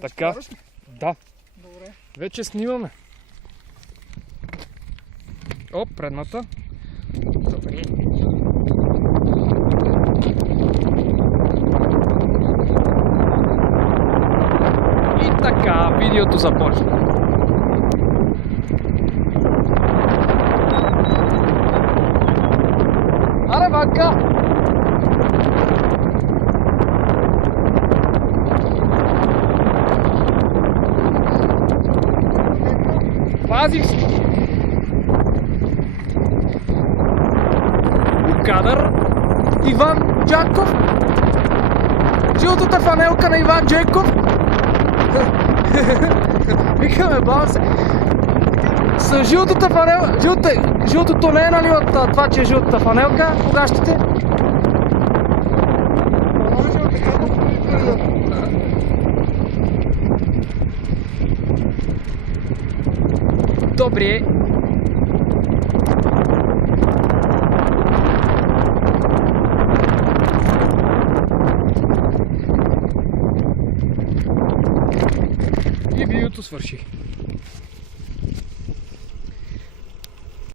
Така, да. Добре. Вече снимаме. О, предната. Добре. И така, видеото започва. Аре, Ванка! Пазих се! Кадър Иван Джаков. Жълтата фанелка на Иван Джеков. Викаме, бавам се. С жълтата фанелка. Жълтото не е, нали, от това, че е жълтата фанелка. Кога ще те? Добре. И видеото свърши.